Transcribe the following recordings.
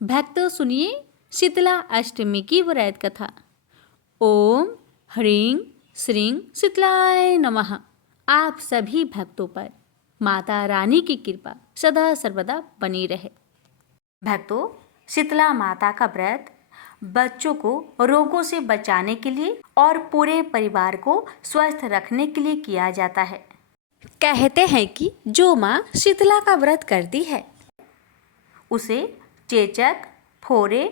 भक्तों सुनिए शीतला अष्टमी की व्रत कथा। ओम ह्रीं श्रीं शीतलाय नमः। आप सभी भक्तों पर माता रानी की कृपा सदा सर्वदा बनी रहे। भक्तों, शीतला माता का व्रत बच्चों को रोगों से बचाने के लिए और पूरे परिवार को स्वस्थ रखने के लिए किया जाता है। कहते हैं कि जो माँ शीतला का व्रत करती है उसे चेचक, फोड़े,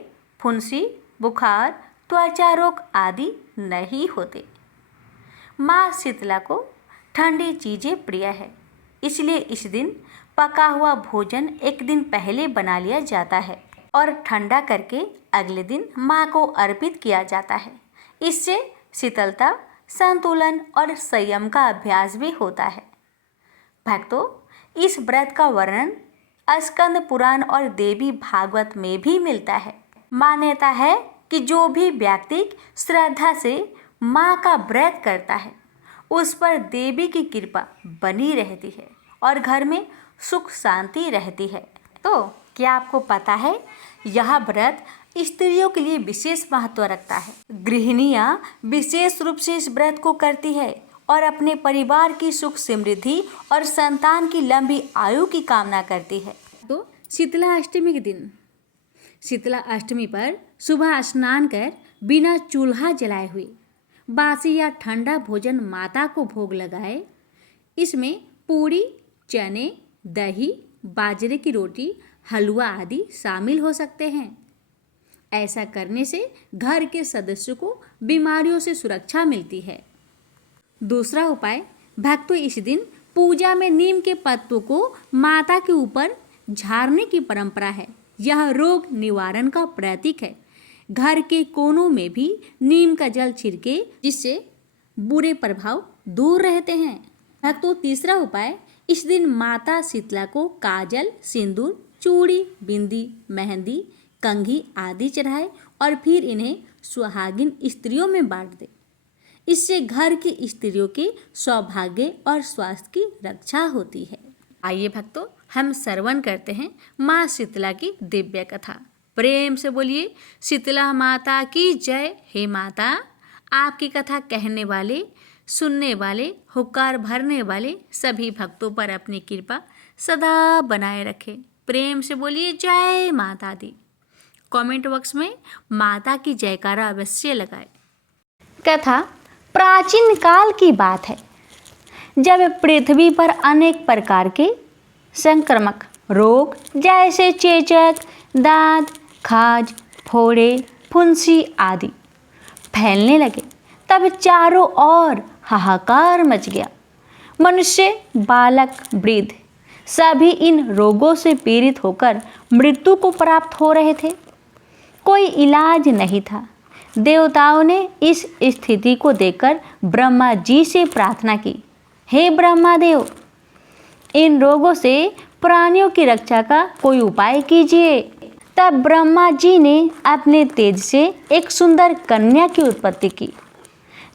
फुंसी, बुखार, त्वचा रोग आदि नहीं होते। माँ शीतला को ठंडी चीज़ें प्रिय है, इसलिए इस दिन पका हुआ भोजन एक दिन पहले बना लिया जाता है और ठंडा करके अगले दिन माँ को अर्पित किया जाता है। इससे शीतलता, संतुलन और संयम का अभ्यास भी होता है। भक्तों, इस व्रत का वर्णन स्कंद पुराण और देवी भागवत में भी मिलता है। मान्यता है कि जो भी व्यक्ति श्रद्धा से माँ का व्रत करता है उस पर देवी की कृपा बनी रहती है और घर में सुख शांति रहती है। तो क्या आपको पता है यह व्रत स्त्रियों के लिए विशेष महत्व रखता है। गृहिणियाँ विशेष रूप से इस व्रत को करती है और अपने परिवार की सुख समृद्धि और संतान की लंबी आयु की कामना करती है। तो शीतला अष्टमी के दिन शीतला अष्टमी पर सुबह स्नान कर बिना चूल्हा जलाए हुए बासी या ठंडा भोजन माता को भोग लगाए। इसमें पूरी, चने, दही, बाजरे की रोटी, हलवा आदि शामिल हो सकते हैं। ऐसा करने से घर के सदस्यों को बीमारियों से सुरक्षा मिलती है। दूसरा उपाय, भक्तों इस दिन पूजा में नीम के पत्तों को माता के ऊपर झाड़ने की परंपरा है। यह रोग निवारण का प्रतीक है। घर के कोनों में भी नीम का जल छिड़के, जिससे बुरे प्रभाव दूर रहते हैं। भक्तों तीसरा उपाय, इस दिन माता शीतला को काजल, सिंदूर, चूड़ी, बिंदी, मेहंदी, कंघी आदि चढ़ाए और फिर इन्हें सुहागिन स्त्रियों में बांट दे। इससे घर की स्त्रियों के सौभाग्य और स्वास्थ्य की रक्षा होती है। आइए भक्तों, हम श्रवण करते हैं माँ शीतला की दिव्य कथा। प्रेम से बोलिए शीतला माता की जय। हे माता, आपकी कथा कहने वाले, सुनने वाले, हुक्कार भरने वाले सभी भक्तों पर अपनी कृपा सदा बनाए रखे। प्रेम से बोलिए जय माता दी। कमेंट बॉक्स में माता की जयकारा अवश्य लगाए। कथा प्राचीन काल की बात है, जब पृथ्वी पर अनेक प्रकार के संक्रामक रोग जैसे चेचक, दांत, खाज, फोड़े, फुंसी आदि फैलने लगे, तब चारों ओर हाहाकार मच गया। मनुष्य, बालक, वृद्ध सभी इन रोगों से पीड़ित होकर मृत्यु को प्राप्त हो रहे थे। कोई इलाज नहीं था। देवताओं ने इस स्थिति को देखकर ब्रह्मा जी से प्रार्थना की, हे ब्रह्मा देव, इन रोगों से प्राणियों की रक्षा का कोई उपाय कीजिए। तब ब्रह्मा जी ने अपने तेज से एक सुंदर कन्या की उत्पत्ति की,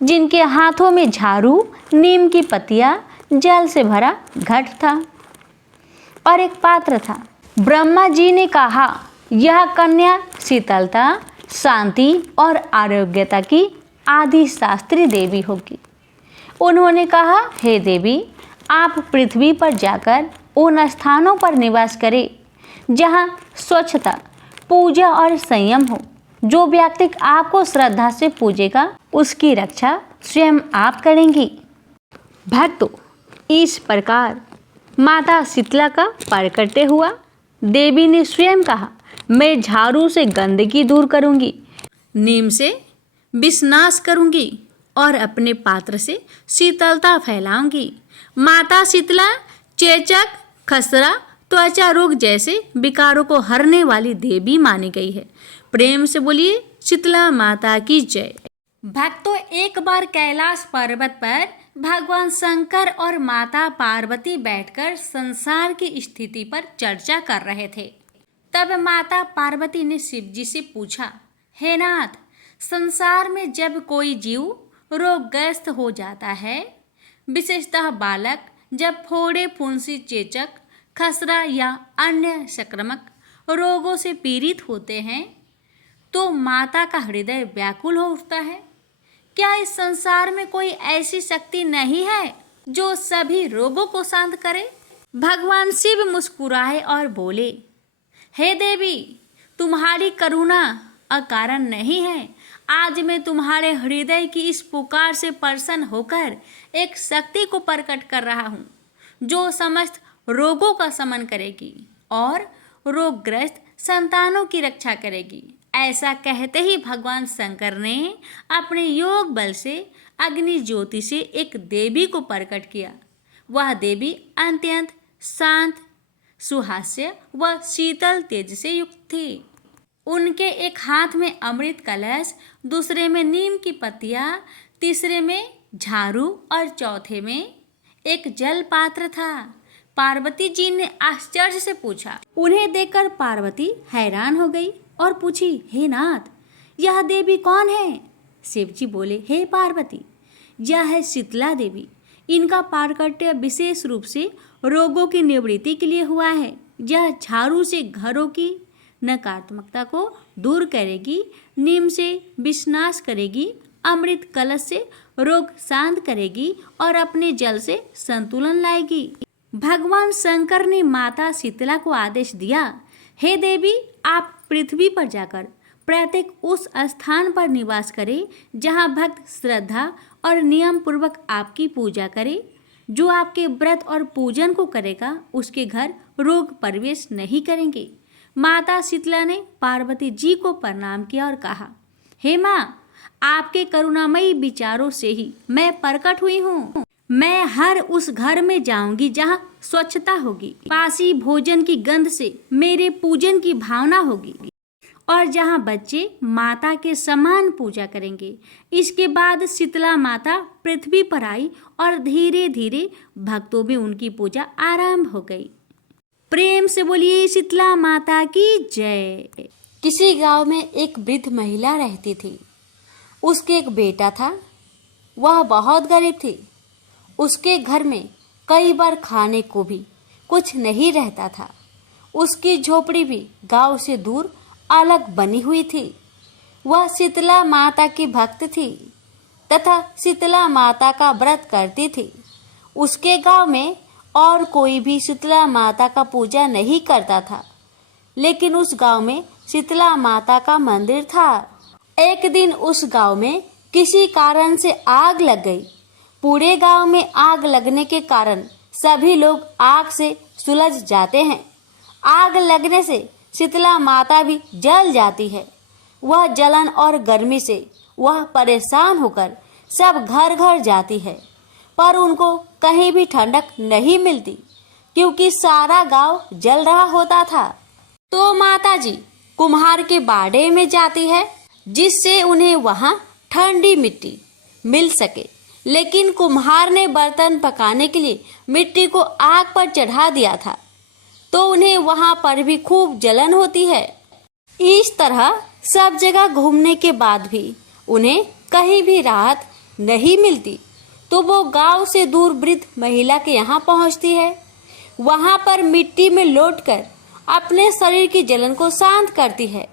जिनके हाथों में झाड़ू, नीम की पत्तियां, जल से भरा घट था और एक पात्र था। ब्रह्मा जी ने कहा, यह कन्या शीतलता, शांति और आरोग्यता की आदि शास्त्री देवी होगी। उन्होंने कहा, हे देवी, आप पृथ्वी पर जाकर उन स्थानों पर निवास करें जहाँ स्वच्छता, पूजा और संयम हो। जो व्यक्ति आपको श्रद्धा से पूजेगा उसकी रक्षा स्वयं आप करेंगी। भक्तों, इस प्रकार माता शीतला का प्रकट हुआ। देवी ने स्वयं कहा, मैं झाड़ू से गंदगी दूर करूंगी, नीम से विनाश करूंगी और अपने पात्र से शीतलता फैलाऊंगी। माता शीतला चेचक, खसरा, त्वचा रोग जैसे विकारों को हरने वाली देवी मानी गई है। प्रेम से बोलिए शीतला माता की जय। भक्तों, एक बार कैलाश पर्वत पर भगवान शंकर और माता पार्वती बैठकर संसार की स्थिति पर चर्चा कर रहे थे। तब माता पार्वती ने शिव जी से पूछा, हे नाथ, संसार में जब कोई जीव रोगग्रस्त हो जाता है, विशेषतः बालक जब फोड़े, फुंसी, चेचक, खसरा या अन्य संक्रामक रोगों से पीड़ित होते हैं तो माता का हृदय व्याकुल हो उठता है। क्या इस संसार में कोई ऐसी शक्ति नहीं है जो सभी रोगों को शांत करे? भगवान शिव मुस्कुराए और बोले, हे देवी, तुम्हारी करुणा अकारण नहीं है। आज मैं तुम्हारे हृदय की इस पुकार से प्रसन्न होकर एक शक्ति को प्रकट कर रहा हूँ जो समस्त रोगों का शमन करेगी और रोगग्रस्त संतानों की रक्षा करेगी। ऐसा कहते ही भगवान शंकर ने अपने योग बल से अग्नि ज्योति से एक देवी को प्रकट किया। वह देवी अत्यंत शांत, सुहास्य व शीतल तेज से युक्त थी। उनके एक हाथ में अमृत कलश, दूसरे में नीम की पत्तियां, तीसरे में झाड़ू और चौथे में एक जल पात्र था। पार्वती जी ने आश्चर्य से पूछा। उन्हें देखकर पार्वती हैरान हो गई और पूछी, हे नाथ, यह देवी कौन है? शिव जी बोले, हे पार्वती, यह है शीतला देवी। इनका प्राकट्य विशेष रूप से रोगों की निवृत्ति के लिए हुआ है। यह झाड़ू से घरों की नकारात्मकता को दूर करेगी, नीम से विनाश करेगी, अमृत कलश से रोग शांत करेगी और अपने जल से संतुलन लाएगी। भगवान शंकर ने माता शीतला को आदेश दिया, हे देवी, आप पृथ्वी पर जाकर प्रत्येक उस स्थान पर निवास करें जहाँ भक्त श्रद्धा और नियम पूर्वक आपकी पूजा करे। जो आपके व्रत और पूजन को करेगा उसके घर रोग प्रवेश नहीं करेंगे। माता शीतला ने पार्वती जी को प्रणाम किया और कहा, हे माँ, आपके करुणामयी विचारों से ही मैं प्रकट हुई हूँ। मैं हर उस घर में जाऊंगी जहाँ स्वच्छता होगी, बासी भोजन की गंध से मेरे पूजन की भावना होगी और जहाँ बच्चे माता के समान पूजा करेंगे। इसके बाद शीतला माता पृथ्वी पर आई और धीरे धीरे भक्तों में उनकी पूजा आरंभ हो गई। प्रेम से बोलिए शीतला माता की जय। किसी गांव में एक वृद्ध महिला रहती थी। उसके एक बेटा था। वह बहुत गरीब थी। उसके घर में कई बार खाने को भी कुछ नहीं रहता था। उसकी झोपड़ी भी गांव से दूर अलग बनी हुई थी। वह शीतला माता की भक्त थी तथा शीतला माता का व्रत करती थी। उसके गांव में और कोई भी शीतला माता का पूजा नहीं करता था, लेकिन उस गांव में शीतला माता का मंदिर था। एक दिन उस गांव में किसी कारण से आग लग गई। पूरे गांव में आग लगने के कारण सभी लोग आग से सुलझ जाते हैं। आग लगने से शीतला माता भी जल जाती है। वह जलन और गर्मी से वह परेशान होकर सब घर घर जाती है, पर उनको कहीं भी ठंडक नहीं मिलती क्योंकि सारा गांव जल रहा होता था। तो माता जी कुम्हार के बाड़े में जाती है जिससे उन्हें वहां ठंडी मिट्टी मिल सके, लेकिन कुम्हार ने बर्तन पकाने के लिए मिट्टी को आग पर चढ़ा दिया था, तो उन्हें वहां पर भी खूब जलन होती है। इस तरह सब जगह घूमने के बाद भी उन्हें कहीं भी राहत नहीं मिलती। तो वो गांव से दूर वृद्ध महिला के यहाँ पहुँचती है। वहां पर मिट्टी में लौटकर अपने शरीर की जलन को शांत करती है।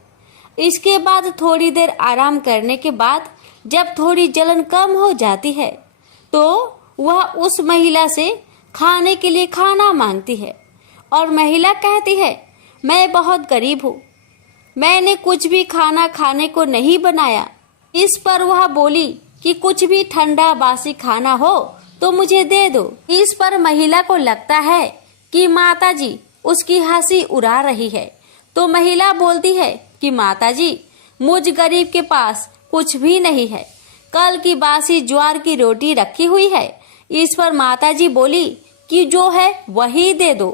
इसके बाद थोड़ी देर आराम करने के बाद जब थोड़ी जलन कम हो जाती है तो वह उस महिला से खाने के लिए खाना मांगती है और महिला कहती है, मैं बहुत गरीब हूँ, मैंने कुछ भी खाना खाने को नहीं बनाया। इस पर वह बोली कि कुछ भी ठंडा बासी खाना हो तो मुझे दे दो। इस पर महिला को लगता है कि माता जी उसकी हंसी उड़ा रही है, तो महिला बोलती है कि माता जी, मुझ गरीब के पास कुछ भी नहीं है, कल की बासी ज्वार की रोटी रखी हुई है। इस पर माता जी बोली कि जो है वही दे दो।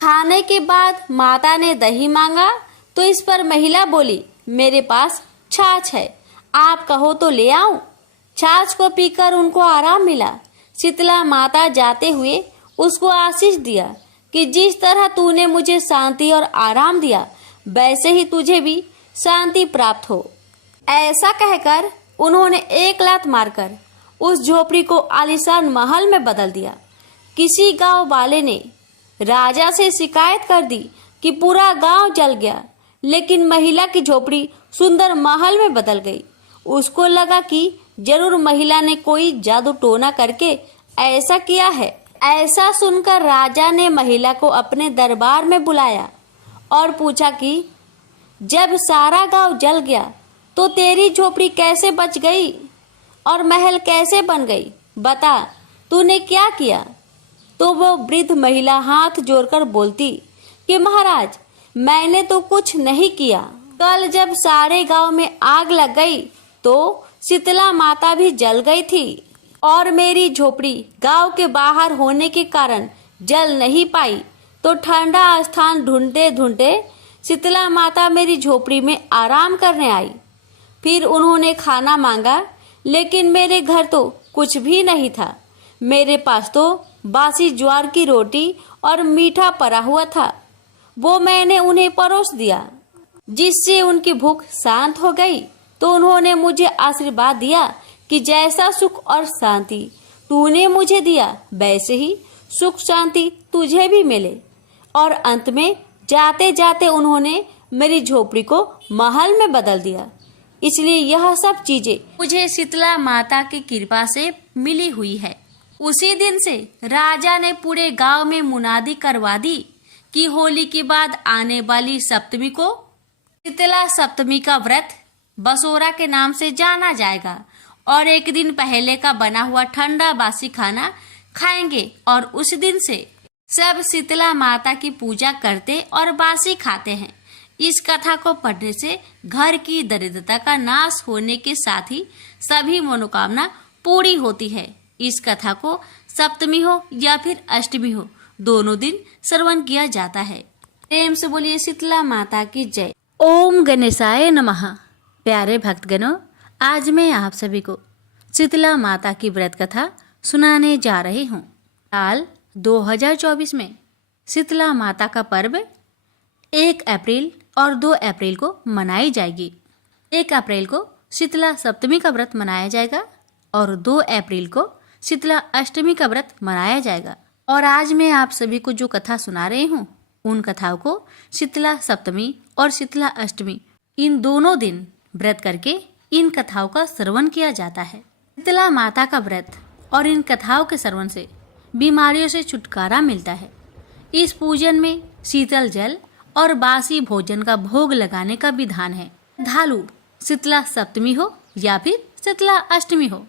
खाने के बाद माता ने दही मांगा तो इस पर महिला बोली, मेरे पास छाछ है, आप कहो तो ले आऊं। छाछ को पीकर उनको आराम मिला। शीतला माता जाते हुए उसको आशीष दिया कि जिस तरह तूने मुझे शांति और आराम दिया वैसे ही तुझे भी शांति प्राप्त हो। ऐसा कहकर उन्होंने एक लात मारकर उस झोपड़ी को आलीशान महल में बदल दिया। किसी गांव वाले ने राजा से शिकायत कर दी कि पूरा गांव जल गया, लेकिन महिला की झोपड़ी सुंदर महल में बदल गई। उसको लगा कि जरूर महिला ने कोई जादू टोना करके ऐसा किया है। ऐसा सुनकर राजा ने महिला को अपने दरबार में बुलाया और पूछा कि जब सारा गांव जल गया तो तेरी झोपड़ी कैसे बच गई और महल कैसे बन गई? बता, तूने क्या किया? तो वो वृद्ध महिला हाथ जोड़कर बोलती कि महाराज, मैंने तो कुछ नहीं किया। कल जब सारे गांव में आग लग गई तो शीतला माता भी जल गई थी और मेरी झोपड़ी गांव के बाहर होने के कारण जल नहीं पाई। तो ठंडा स्थान ढूंढते ढूंढते शीतला माता मेरी झोपड़ी में आराम करने आई। फिर उन्होंने खाना मांगा, लेकिन मेरे घर तो कुछ भी नहीं था। मेरे पास तो बासी ज्वार की रोटी और मीठा पड़ा हुआ था। वो मैंने उन्हें परोस दिया, जिससे उनकी भूख शांत हो गई। तो उन्होंने मुझे आशीर्वाद दिया कि जैसा सुख और शांति तूने मुझे दिया, वैसे ही सुख शांति तुझे भी मिले। और अंत में जाते जाते उन्होंने मेरी झोपड़ी को महल में बदल दिया। इसलिए यह सब चीजें मुझे शीतला माता की कृपा से मिली हुई है। उसी दिन से राजा ने पूरे गांव में मुनादी करवा दी कि होली के बाद आने वाली सप्तमी को शीतला सप्तमी का व्रत बसोरा के नाम से जाना जाएगा और एक दिन पहले का बना हुआ ठंडा बासी खाना खाएंगे और उस दिन से सब शीतला माता की पूजा करते और बासी खाते हैं। इस कथा को पढ़ने से घर की दरिद्रता का नाश होने के साथ ही सभी मनोकामना पूरी होती है। इस कथा को सप्तमी हो या फिर अष्टमी हो, दोनों दिन श्रवण किया जाता है। प्रेम से बोलिए शीतला माता की जय। ओम गणेशाय नमः। प्यारे भक्तगणों, आज मैं आप सभी को शीतला माता की व्रत कथा सुनाने जा रही हूँ। साल 2024 में शीतला माता का पर्व 1 अप्रैल और 2 अप्रैल को मनाई जाएगी। 1 अप्रैल को शीतला सप्तमी का व्रत मनाया जाएगा और 2 अप्रैल को शीतला अष्टमी का व्रत मनाया जाएगा। और आज मैं आप सभी को जो कथा सुना रही हूँ, उन कथाओं को शीतला सप्तमी और शीतला अष्टमी इन दोनों दिन व्रत करके इन कथाओं का श्रवण किया जाता है। शीतला माता का व्रत और इन कथाओं के श्रवण से बीमारियों से छुटकारा मिलता है। इस पूजन में शीतल जल और बासी भोजन का भोग लगाने का विधान है। श्रद्धालु शीतला सप्तमी हो या फिर शीतला अष्टमी हो,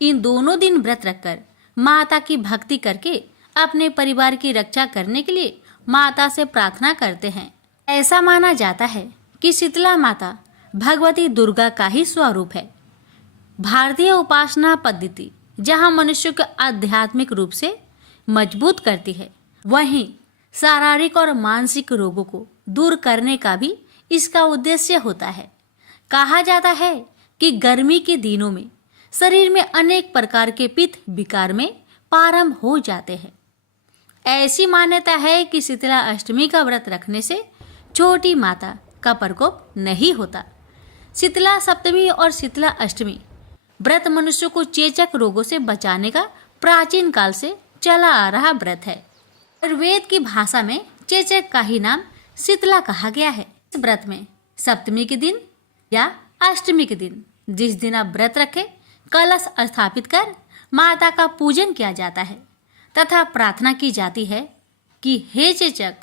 इन दोनों दिन व्रत रखकर माता की भक्ति करके अपने परिवार की रक्षा करने के लिए माता से प्रार्थना करते हैं। ऐसा माना जाता है कि शीतला माता भगवती दुर्गा का ही स्वरूप है। भारतीय उपासना पद्धति जहाँ मनुष्य को आध्यात्मिक रूप से मजबूत करती है, वहीं शारीरिक और मानसिक रोगों को दूर करने का भी इसका उद्देश्य होता है। कहा जाता है कि गर्मी के दिनों में शरीर में अनेक प्रकार के पित्त विकार में प्रारंभ हो जाते हैं। ऐसी मान्यता है कि शीतला अष्टमी का व्रत रखने से छोटी माता का प्रकोप नहीं होता। शीतला सप्तमी और शीतला अष्टमी व्रत मनुष्य को चेचक रोगों से बचाने का प्राचीन काल से चला आ रहा व्रत है। आयुर्वेद की भाषा में चेचक का ही नाम शीतला कहा गया है। इस व्रत में सप्तमी के दिन या अष्टमी के दिन, जिस दिन आप व्रत रखें, कलश स्थापित कर माता का पूजन किया जाता है तथा प्रार्थना की जाती है कि हे चेचक,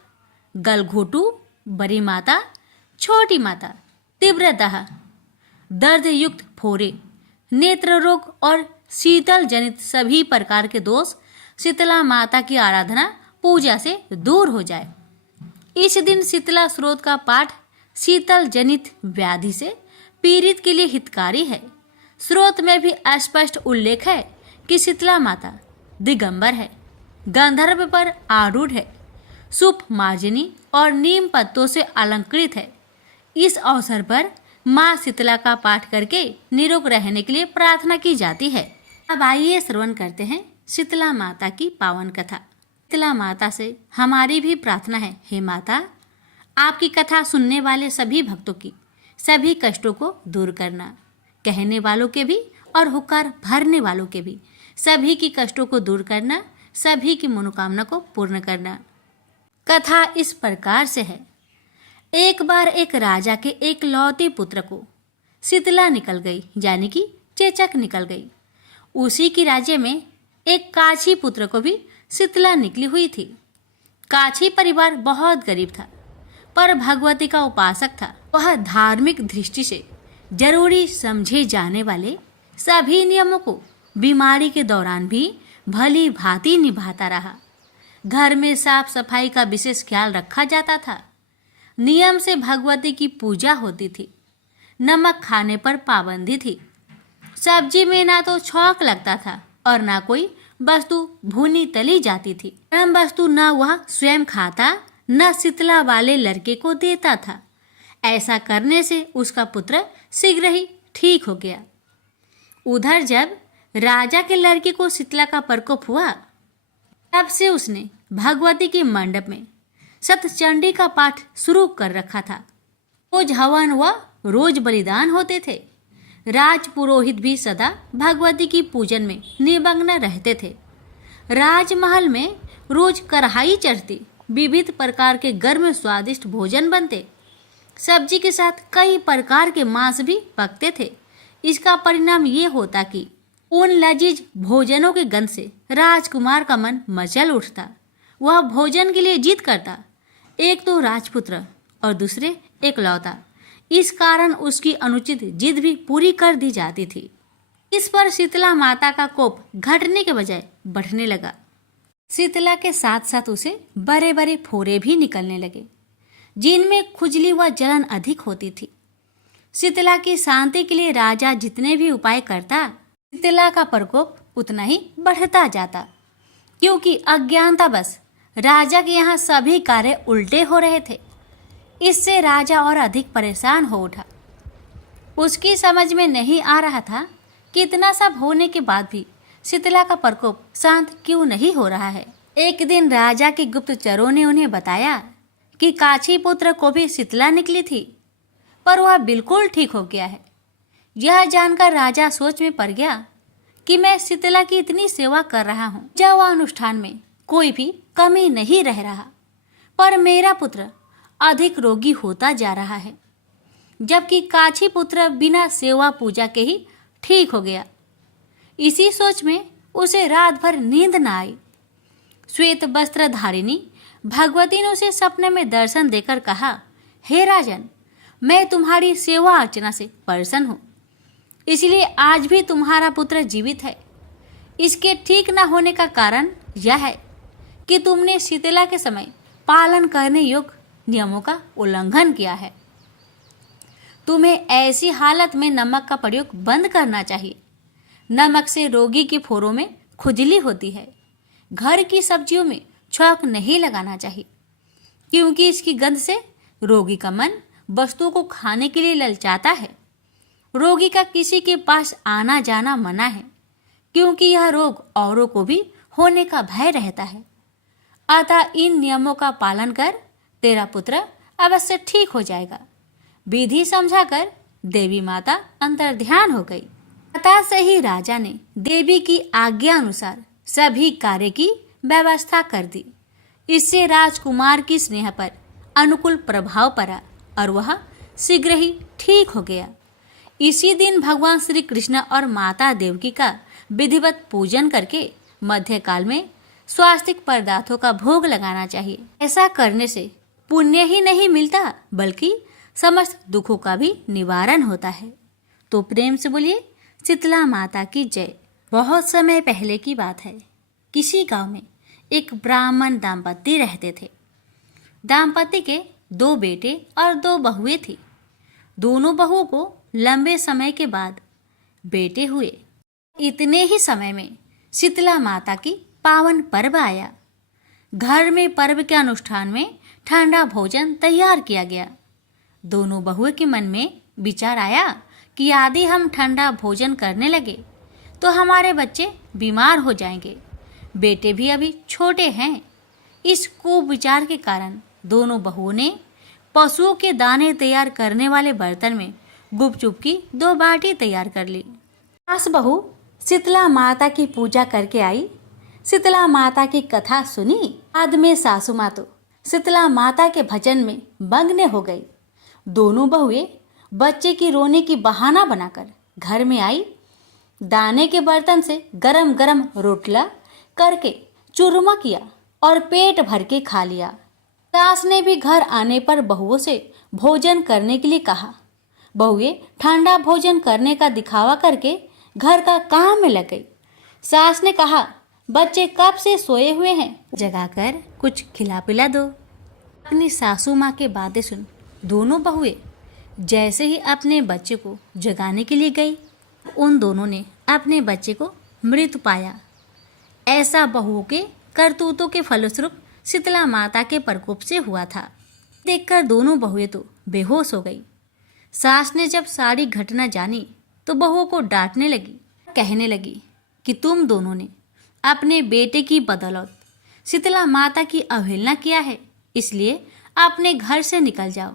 गलघोटू, बड़ी माता, छोटी माता, तीव्र दाह, दर्द युक्त फोड़े, नेत्र रोग और शीतल जनित सभी प्रकार के दोष शीतला माता की आराधना पूजा से दूर हो जाए। इस दिन शीतला स्रोत का पाठ शीतल जनित व्याधि से पीड़ित के लिए हितकारी है। स्रोत में भी स्पष्ट उल्लेख है कि शीतला माता दिगंबर है, गंधर्व पर आरूढ़ है, सुप मार्जनी और नीम पत्तों से अलंकृत है। इस अवसर पर माँ शीतला का पाठ करके निरोग रहने के लिए प्रार्थना की जाती है। अब आइए श्रवण करते हैं शीतला माता की पावन कथा। शीतला माता से हमारी भी प्रार्थना है, हे माता, आपकी कथा सुनने वाले सभी भक्तों की सभी कष्टों को दूर करना, कहने वालों के भी और हुक्कार भरने वालों के भी सभी की कष्टों को दूर करना, सभी की मनोकामना को पूर्ण करना। कथा इस प्रकार से है। एक बार एक राजा के एक लौते पुत्र को शीतला निकल गई, यानी कि चेचक निकल गई। उसी की राज्य में एक काछी पुत्र को भी शीतला निकली हुई थी। काछी परिवार बहुत गरीब था, पर भगवती का उपासक था। वह धार्मिक दृष्टि से जरूरी समझे जाने वाले सभी नियमों को बीमारी के दौरान भी भली भांति निभाता रहा। घर में साफ सफाई का विशेष ख्याल रखा जाता था। नियम से भगवती की पूजा होती थी। नमक खाने पर पाबंदी थी। सब्जी में ना तो छौंक लगता था और ना कोई वस्तु भुनी तली जाती थी। गर्म वस्तु न वह स्वयं खाता, न शीतला वाले लड़के को देता था। ऐसा करने से उसका पुत्र शीघ्र ही ठीक हो गया। उधर जब राजा के लड़के को शीतला का प्रकोप हुआ, तब से उसने भगवती के मंडप में सतचंडी का पाठ शुरू कर रखा था। रोज हवन व रोज बलिदान होते थे। राज पुरोहित भी सदा भगवती की पूजन में निमग्न रहते थे। राजमहल में रोज कढ़ाई चढ़ती, विविध प्रकार के गर्म स्वादिष्ट भोजन बनते। सब्जी के साथ कई प्रकार के मांस भी पकते थे। इसका परिणाम ये होता कि उन लजीज भोजनों के गंध से राजकुमार का मन मचल उठता। वह भोजन के लिए जिद करता। एक तो राजपुत्र और दूसरे एकलौता। इस कारण उसकी अनुचित जिद भी पूरी कर दी जाती थी। इस पर शीतला माता का कोप घटने के बजाय बढ़ने लगा। शीतला के साथ साथ उसे बड़े बड़े फोड़े भी निकलने लगे, जिनमें खुजली व जलन अधिक होती थी। शीतला की शांति के लिए राजा जितने भी उपाय करता, शीतला का प्रकोप उतना ही बढ़ता जाता, क्योंकि अज्ञानतावश राजा के यहाँ सभी कार्य उल्टे हो रहे थे। इससे राजा और अधिक परेशान हो उठा। उसकी समझ में नहीं आ रहा था कि इतना सब होने के बाद भी शीतला का प्रकोप शांत क्यों नहीं हो रहा है। एक दिन राजा के गुप्तचरों ने उन्हें बताया कि काछी पुत्र को भी शीतला निकली थी, पर वह बिल्कुल ठीक हो गया है। यह जानकर राजा सोच में पड़ गया कि मैं शीतला की इतनी सेवा कर रहा हूँ, पूजा अनुष्ठान में कोई भी कमी नहीं रह रहा, पर मेरा पुत्र अधिक रोगी होता जा रहा है, जबकि काछी पुत्र बिना सेवा पूजा के ही ठीक हो गया। इसी सोच में उसे रात भर नींद न आई। श्वेत वस्त्र धारिणी भगवती ने उसे सपने में दर्शन देकर कहा, हे राजन, मैं तुम्हारी सेवा अर्चना से प्रसन्न हूँ, इसलिए आज भी तुम्हारा पुत्र जीवित है। इसके ठीक न होने का कारण यह है कि तुमने शीतला के समय पालन करने योग्य नियमों का उल्लंघन किया है। तुम्हें ऐसी हालत में नमक का प्रयोग बंद करना चाहिए। नमक से रोगी के फोड़ों में खुजली होती है। घर की सब्जियों में छौंक नहीं लगाना चाहिए, क्योंकि इसकी गंध से रोगी का मन वस्तुओं को खाने के लिए ललचाता है। रोगी का किसी के पास आना जाना मना है, क्योंकि यह रोग औरों को भी होने का भय रहता है। अतः इन नियमों का पालन कर तेरा पुत्र अवश्य ठीक हो जाएगा। विधि समझाकर देवी माता अंतर्ध्यान हो गई। अतः से ही राजा ने देवी की आज्ञा अनुसार सभी कार्य की व्यवस्था कर दी। इससे राजकुमार की स्नेह पर अनुकूल प्रभाव पड़ा और वह शीघ्र ही ठीक हो गया। इसी दिन भगवान श्री कृष्ण और माता देवकी का विधिवत पूजन करके मध्यकाल में स्वास्तिक पदार्थों का भोग लगाना चाहिए। ऐसा करने से पुण्य ही नहीं मिलता, बल्कि समस्त दुखों का भी निवारण होता है। तो प्रेम से बोलिए शीतला माता की जय। बहुत समय पहले की बात है। किसी गांव में एक ब्राह्मण दाम्पत्य रहते थे। दाम्पत्य के 2 बेटे और 2 बहुएं थी। दोनों बहुओं को लंबे समय के बाद बेटे हुए। इतने ही समय में शीतला माता की पावन पर्व आया। घर में पर्व के अनुष्ठान में ठंडा भोजन तैयार किया गया। दोनों बहुओं के मन में विचार आया कि यदि हम ठंडा भोजन करने लगे तो हमारे बच्चे बीमार हो जाएंगे। बेटे भी अभी छोटे हैं। इस कुविचार के कारण दोनों बहुओं ने पशुओं के दाने तैयार करने वाले बर्तन में गुपचुप की 2 बाटी तैयार कर ली। सास बहू शीतला माता की पूजा करके आई। शीतला माता की कथा सुनी। बाद में सासू माँ तो शीतला माता के भजन में मग्न हो गई। दोनों बहुएं बच्चे की रोने की बहाना बनाकर घर में आई। दाने के बर्तन से गरम गरम रोटला करके चूरमा किया और पेट भर के खा लिया। सास ने भी घर आने पर बहुओं से भोजन करने के लिए कहा। बहुएं ठंडा भोजन करने का दिखावा करके घर का काम में लग गई। सास ने कहा, बच्चे कब से सोए हुए हैं, जगाकर कुछ खिला पिला दो। अपनी सासू माँ के बातें सुन दोनों बहुएं जैसे ही अपने बच्चे को जगाने के लिए गई, उन दोनों ने अपने बच्चे को मृत पाया। ऐसा बहुओं के करतूतों के फलस्वरूप शीतला माता के प्रकोप से हुआ था। देखकर दोनों बहुएं तो बेहोश हो गई। सास ने जब सारी घटना जानी तो बहुओं को डांटने लगी, कहने लगी कि तुम दोनों ने अपने बेटे की बदौलत शीतला माता की अवहेलना किया है, इसलिए अपने घर से निकल जाओ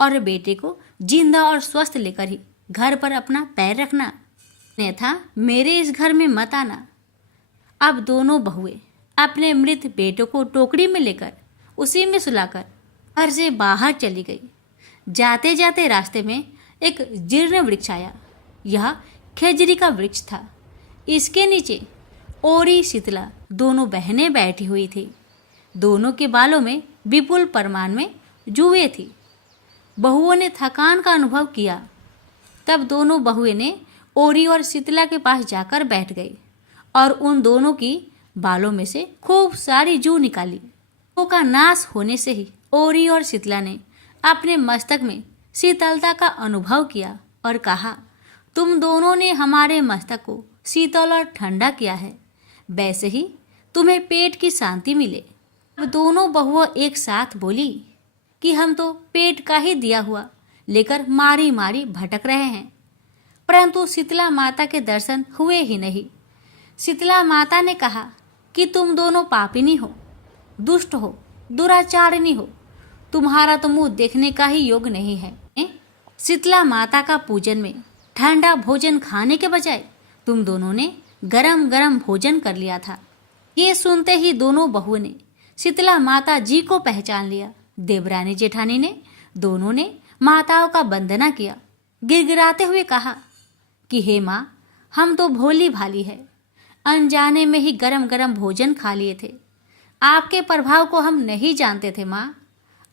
और बेटे को जिंदा और स्वस्थ लेकर ही घर पर अपना पैर रखना, अन्यथा मेरे इस घर में मत आना। अब दोनों बहुएं अपने मृत बेटों को टोकरी में लेकर उसी में सुलाकर घर से बाहर चली गई। जाते जाते रास्ते में एक जीर्ण वृक्ष आया। यह खेजड़ी का वृक्ष था। इसके नीचे ओरी शीतला दोनों बहनें बैठी हुई थी। दोनों के बालों में विपुल परिमाण में जुएं थी। बहुओं ने थकान का अनुभव किया। तब दोनों बहुएं ने ओरी और शीतला के पास जाकर बैठ गई और उन दोनों की बालों में से खूब सारी जू निकाली। जूओं का नाश होने से ही ओरी और शीतला ने अपने मस्तक में शीतलता का अनुभव किया और कहा, तुम दोनों ने हमारे मस्तक को शीतल और ठंडा किया है, वैसे ही तुम्हें पेट की शांति मिले। अब दोनों बहुओं एक साथ बोली कि हम तो पेट का ही दिया हुआ लेकर मारी मारी भटक रहे हैं, परंतु शीतला माता के दर्शन हुए ही नहीं। शीतला माता ने कहा कि तुम दोनों पापिनी हो, दुष्ट हो, दुराचारिणी हो, तुम्हारा तो मुंह देखने का ही योग नहीं है। शीतला माता का पूजन में ठंडा भोजन खाने के बजाय तुम दोनों ने गरम गरम भोजन कर लिया था। ये सुनते ही दोनों बहुओं ने शीतला माता जी को पहचान लिया। देवरानी जेठानी ने दोनों ने माताओं का वंदना किया। गिड़गिड़ाते हुए कहा कि हे माँ, हम तो भोली भाली है, अनजाने में ही गरम गरम भोजन खा लिए थे। आपके प्रभाव को हम नहीं जानते थे माँ,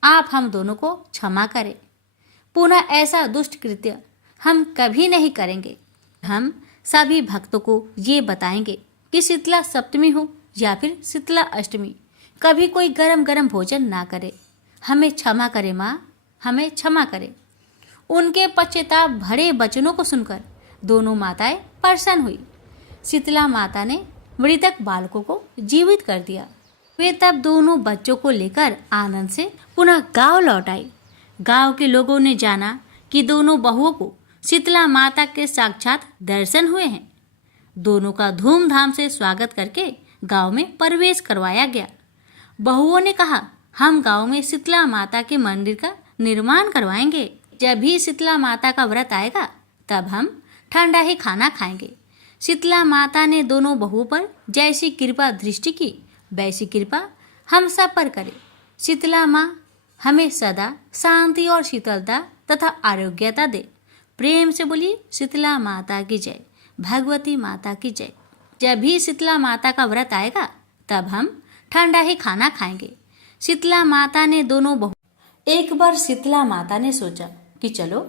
आप हम दोनों को क्षमा करें। पुनः ऐसा दुष्ट कृत्य हम कभी नहीं करेंगे। हम सभी भक्तों को ये बताएंगे कि शीतला सप्तमी हो या फिर शीतला अष्टमी, कभी कोई गरम गरम भोजन ना करे। हमें क्षमा करे माँ, हमें क्षमा करे। उनके पश्चाताप भरे वचनों को सुनकर दोनों माताएं प्रसन्न हुई। शीतला माता ने मृतक बालकों को जीवित कर दिया। वे तब दोनों बच्चों को लेकर आनंद से पुनः गांव लौट आई। गांव के लोगों ने जाना कि दोनों बहुओं को शीतला माता के साक्षात दर्शन हुए हैं। दोनों का धूमधाम से स्वागत करके गांव में प्रवेश करवाया गया। बहुओं ने कहा, हम गांव में शीतला माता के मंदिर का निर्माण करवाएंगे। जब भी शीतला माता का व्रत आएगा तब हम ठंडा ही खाना खाएंगे। शीतला माता ने दोनों बहुओं पर जैसी कृपा दृष्टि की वैसी कृपा हम सब पर करे। शीतला माँ हमें सदा शांति और शीतलता तथा आरोग्यता दे। प्रेम से बोलिए शीतला माता की जय, भगवती माता की जय। जब भी शीतला माता का व्रत आएगा तब हम ठंडा ही खाना खाएंगे। शीतला माता ने दोनों बहु एक बार शीतला माता ने सोचा कि चलो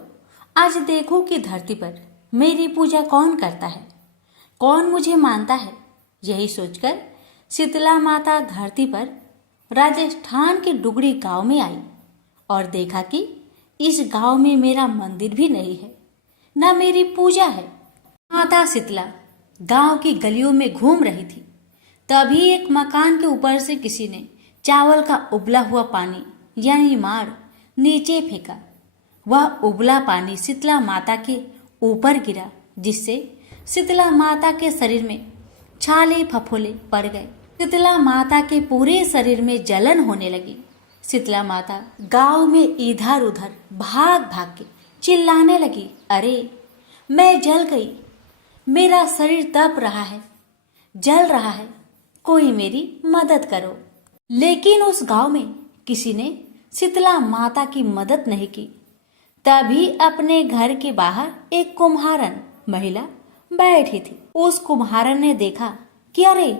आज देखूं कि धरती पर मेरी पूजा कौन करता है, कौन मुझे मानता है। यही सोचकर शीतला माता धरती पर राजस्थान के डुगरी गांव में आई और देखा कि इस गांव में मेरा मंदिर भी नहीं है, न मेरी पूजा है। माता शीतला गांव की गलियों में घूम रही थी। तभी एक मकान के ऊपर से किसी ने चावल का उबला हुआ पानी यानी मार नीचे फेंका। वह उबला पानी शीतला माता के ऊपर गिरा, जिससे शीतला माता के शरीर में छाले फफोले पड़ गए। शीतला माता के पूरे शरीर में जलन होने लगी। शीतला माता गांव में इधर उधर भाग भाग के चिल्लाने लगी, अरे मैं जल गई, मेरा शरीर तप रहा है, जल रहा है, कोई मेरी मदद करो। लेकिन उस गांव में किसी ने शीतला माता की मदद नहीं की। तभी अपने घर के बाहर एक कुम्हारन महिला बैठी थी। उस कुम्हारन ने देखा कि अरे,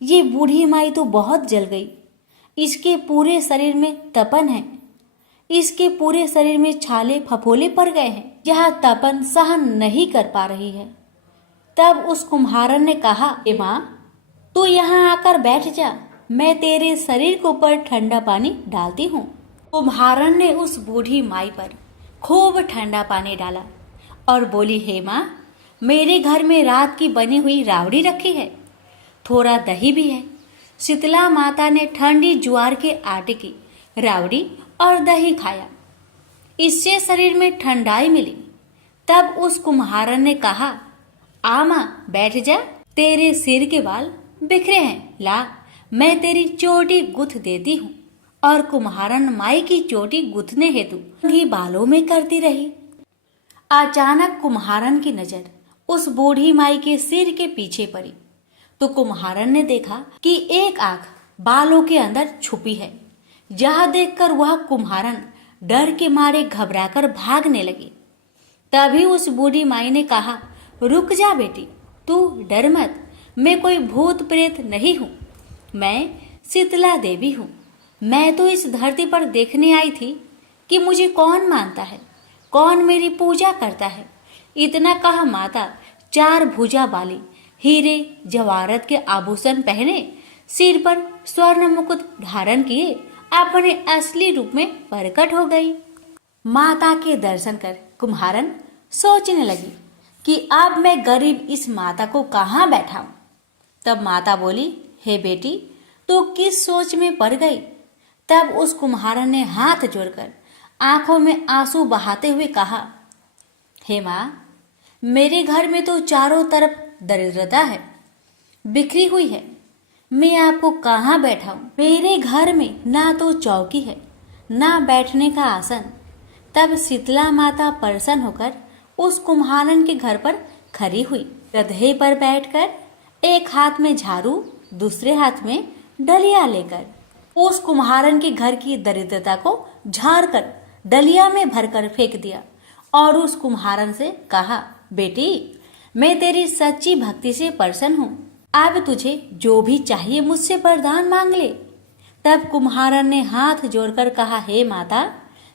ये बूढ़ी माई तो बहुत जल गई। इसके पूरे शरीर में तपन है, इसके पूरे शरीर में छाले फफोले पड़ गए हैं। यह तपन सहन नहीं कर पा रही है। तब उस कुम्हारन ने कहा, ए माँ, तू यहाँ आकर बैठ जा, मैं तेरे शरीर के ऊपर ठंडा पानी डालती हूँ। कुम्हारन ने उस बूढ़ी माई पर खूब ठंडा पानी डाला और बोली, हे माँ, मेरे घर में रात की बनी हुई रावड़ी रखी है, थोड़ा दही भी है। शीतला माता ने ठंडी ज्वार के आटे की रावड़ी और दही खाया। इससे शरीर में ठंडाई मिली। तब उस कुम्हारन ने कहा, आ माँ, बैठ जा, तेरे सिर के बाल बिखरे हैं, ला, मैं तेरी चोटी गुथ देती हूँ। और कुम्हारन माई की चोटी गुथने हेतु ही बालों में करती रही। अचानक कुम्हारन की नजर उस बूढ़ी माई के सिर के पीछे पड़ी तो कुम्हारन ने देखा कि एक आंख बालों के अंदर छुपी है। यह देखकर वह कुम्हारन डर के मारे घबराकर भागने लगी। तभी उस बूढ़ी माई ने कहा, रुक जा बेटी, तू डर मत, मैं कोई भूत प्रेत नहीं हूँ, मैं शीतला देवी हूँ। मैं तो इस धरती पर देखने आई थी कि मुझे कौन मानता है, कौन मेरी पूजा करता है। इतना कहा माता 4 भुजा वाली हीरे जवाहरत के आभूषण पहने, सिर पर स्वर्ण मुकुट धारण किए, अपने असली रूप में प्रकट हो गई। माता के दर्शन कर कुम्हारन सोचने लगी कि अब मैं गरीब इस माता को कहाँ बैठाऊं। तब माता बोली, हे बेटी, तू किस सोच में पड़ गई। तब उस कुम्हारन ने हाथ जोड़कर आंखों में आंसू बहाते हुए कहा, हे माँ, मेरे घर में तो चारों तरफ दरिद्रता है, बिखरी हुई है, मैं आपको कहाँ बैठाऊं। मेरे घर में ना तो चौकी है, ना बैठने का आसन। तब शीतला माता प्रसन्न होकर उस कुम्हारन के घर पर खड़ी हुई। गधे पर बैठकर एक हाथ में झाड़ू, दूसरे हाथ में डलिया लेकर उस कुम्हारन के घर की दरिद्रता को झाड़कर डलिया में भरकर फेंक दिया और उस कुम्हारन से कहा, बेटी, मैं तेरी सच्ची भक्ति से प्रसन्न हूँ, अब तुझे जो भी चाहिए मुझसे वरदान मांग ले। तब कुम्हारन ने हाथ जोड़कर कहा, हे माता,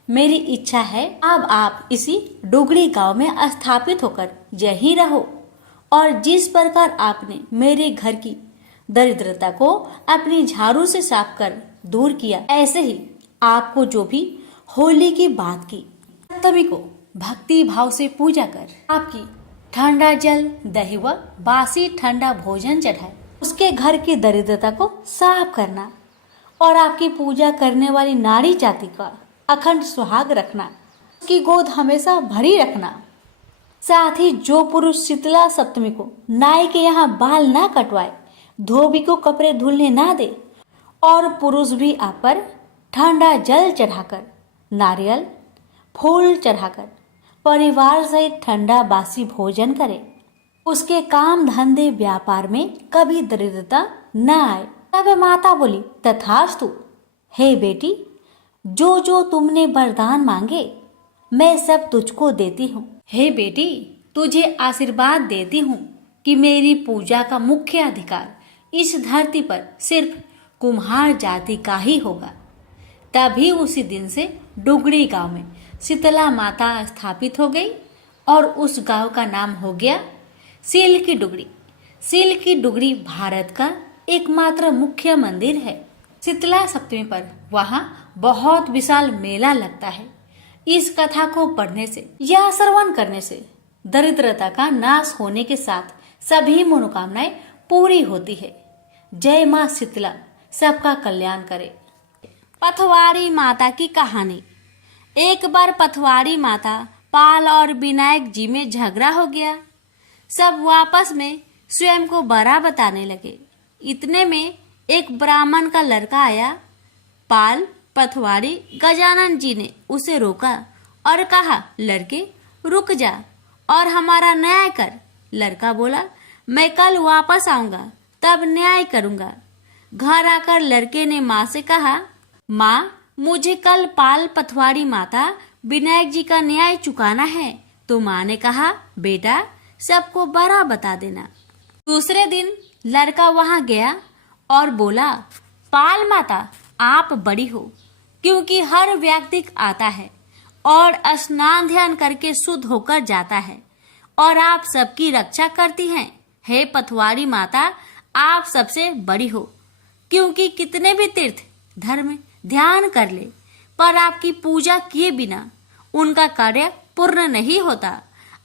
मेरी इच्छा है अब आप इसी डुगड़ी गांव में स्थापित होकर यहीं रहो और जिस प्रकार आपने मेरे घर की दरिद्रता को अपनी झाड़ू से साफ कर दूर किया, ऐसे ही आपको जो भी होली की बात की, सप्तमी को भक्ति भाव से पूजा कर आपकी ठंडा जल, दही व बासी ठंडा भोजन चढ़ाए, उसके घर की दरिद्रता को साफ करना और आपकी पूजा करने वाली नारी जाति का अखंड सुहाग रखना, उसकी गोद हमेशा भरी रखना। साथ ही जो पुरुष शीतला सप्तमी को नाई के यहाँ बाल ना कटवाए, धोबी को कपड़े धुलने ना दे और पुरुष भी आप पर ठंडा जल चढ़ाकर, नारियल फूल चढ़ाकर परिवार सहित ठंडा बासी भोजन करे, उसके काम धंधे व्यापार में कभी दरिद्रता न आए। तब माता बोली, तथास्तु। हे बेटी, जो जो तुमने वरदान मांगे मैं सब तुझको देती हूँ। हे बेटी, तुझे आशीर्वाद देती हूँ कि मेरी पूजा का मुख्य अधिकार इस धरती पर सिर्फ कुम्हार जाति का ही होगा। तभी उसी दिन से डुगड़ी गांव में शीतला माता स्थापित हो गई और उस गांव का नाम हो गया सील की डुगड़ी। सील की डुगड़ी भारत का एकमात्र मुख्य मंदिर है। शीतला सप्तमी पर वहाँ बहुत विशाल मेला लगता है। इस कथा को पढ़ने से या श्रवण करने से दरिद्रता का नाश होने के साथ सभी मनोकामनाएं पूरी होती है। जय माँ शीतला सबका कल्याण करे। पथवाड़ी माता की कहानी। एक बार पथवाड़ी माता पाल और विनायक जी में झगड़ा हो गया। सब आपस में स्वयं को बड़ा बताने लगे। इतने में एक ब्राह्मण का लड़का आया। पाल, पथवाड़ी, गजानन जी ने उसे रोका और कहा, लड़के रुक जा और हमारा न्याय कर। लड़का बोला, मैं कल वापस आऊंगा तब न्याय करूंगा। घर आकर लड़के ने माँ से कहा, माँ, मुझे कल पाल पथवाड़ी माता विनायक जी का न्याय चुकाना है। तो माँ ने कहा, बेटा सबको बड़ा बता देना। दूसरे दिन लड़का वहां गया और बोला, पाल माता आप बड़ी हो, क्योंकि हर व्यक्ति आता है और स्नान ध्यान करके शुद्ध होकर जाता है और आप सबकी रक्षा करती हैं। हे पथवारी माता आप सबसे बड़ी हो, क्योंकि कितने भी तीर्थ धर्म ध्यान कर ले पर आपकी पूजा किए बिना उनका कार्य पूर्ण नहीं होता।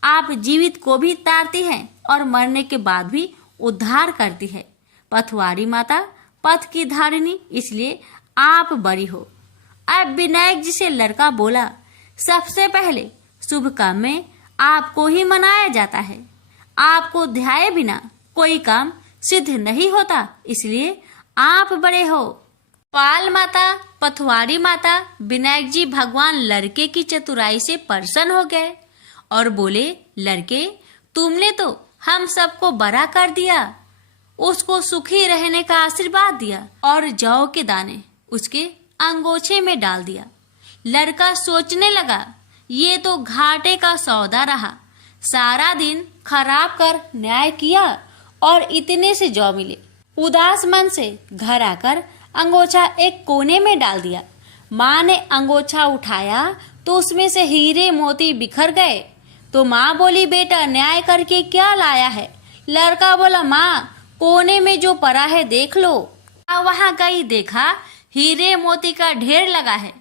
आप जीवित को भी तारती हैं और मरने के बाद भी उद्धार करती है। पथवारी माता पथ की धारिणी, इसलिए आप बड़ी हो। अब विनायक जी से लड़का बोला, सबसे पहले शुभ काम में आपको ही मनाया जाता है। आपको ध्याये बिना कोई काम सिद्ध नहीं होता, इसलिए आप बड़े हो। पाल माता पथवारी माता विनायक जी भगवान लड़के की चतुराई से प्रसन्न हो गए और बोले, लड़के तुमने तो हम सबको बड़ा कर दिया, उसको सुखी रहने का आशीर्वाद दिया और जौ के दाने उसके अंगोछे में डाल दिया। लड़का सोचने लगा, ये तो घाटे का सौदा रहा। सारा दिन खराब कर न्याय किया और इतने से जौ मिले। उदास मन से घर आकर अंगोछा एक कोने में डाल दिया। माँ ने अंगोछा उठाया तो उसमें से हीरे मोती बिखर गए। तो माँ बोली, बेटा न्याय करके क्या लाया है? लड़का बोला, माँ कोने में जो पड़ा है देख लो। वहां गई, देखा हीरे मोती का ढेर लगा है,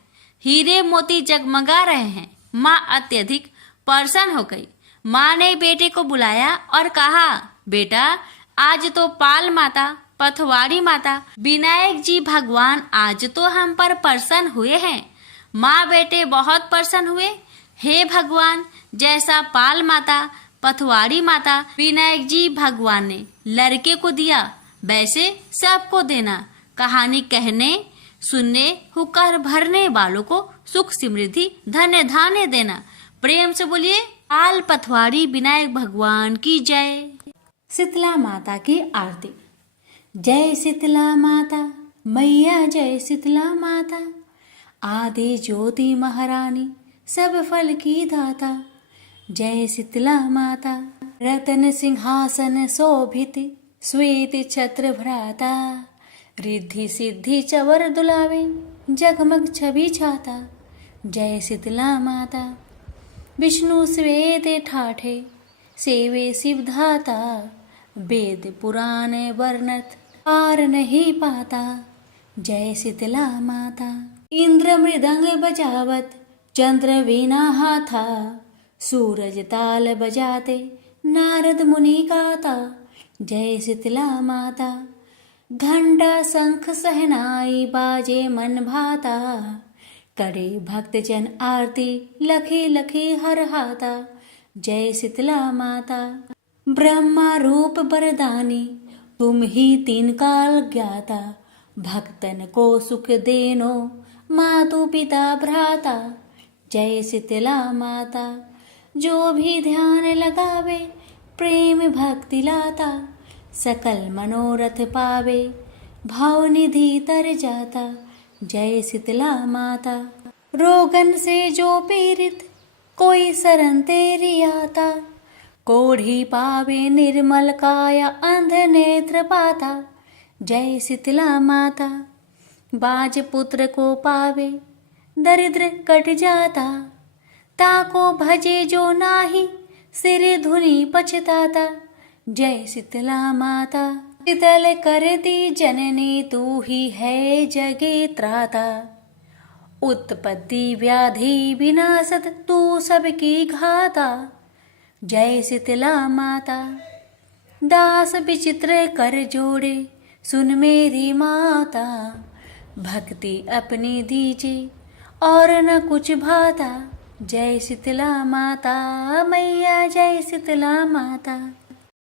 हीरे मोती जगमगा रहे हैं। माँ अत्यधिक प्रसन्न हो गई। माँ ने बेटे को बुलाया और कहा, बेटा आज तो पाल माता पथवारी माता विनायक जी भगवान आज तो हम पर प्रसन्न हुए हैं। माँ बेटे बहुत प्रसन्न हुए। हे भगवान, जैसा पाल माता पथवारी माता विनायक जी भगवान ने लड़के को दिया, वैसे सबको देना। कहानी कहने सुनने हुक्कर भरने वालों को सुख समृद्धि धन्य धान्य देना। प्रेम से बोलिए पाल पथवारी विनायक भगवान की जय। शीतला माता की आरती। जय शीतला माता मैया, जय शीतला माता, आदि ज्योति महारानी सब फल की दाता। जय शीतला माता, रतन सिंहासन शोभित श्वेत छत्र भ्राता, रिद्धि सिद्धि चवर दुलावे जगमग छवि छाता। जय शीतला माता, विष्णु श्वेत ठाठे सेवे शिवधाता, वेद पुराण वर्णत पार नहीं पाता। जय शीतला माता, इंद्र मृदंग बजावत चंद्र वीणा हाथा, सूरज ताल बजाते नारद मुनि गाता। जय शीतला माता, घंटा शंख सहनाई बाजे मन भाता, करे भक्त जन आरती लखी लखी हर हाता। जय शीतला माता, ब्रह्मा रूप वरदानी तुम ही तीन काल ज्ञाता, भक्तन को सुख देनो मातु पिता भ्राता। जय शीतला माता, जो भी ध्यान लगावे प्रेम भक्ति लाता, सकल मनोरथ पावे भाव निधि तर जाता। जय शीतला माता, रोगन से जो पीड़ित कोई शरण तेरी आता, कोढ़ी पावे निर्मल काया अंध नेत्र पाता। जय शीतला माता, बाज पुत्र को पावे दरिद्र कट जाता, ताको भजे जो नाही सिर धुनि पछताता। जय शीतला माता, शीतल करती जननी तू ही है जगे त्राता, उत्पत्ति व्याधि विनाशत तू सबकी घाता। जय शीतला माता, दास विचित्र कर जोड़े सुन मेरी माता, भक्ति अपनी दीजे और न कुछ भाता। जय शीतला माता मैया, जय शीतला माता।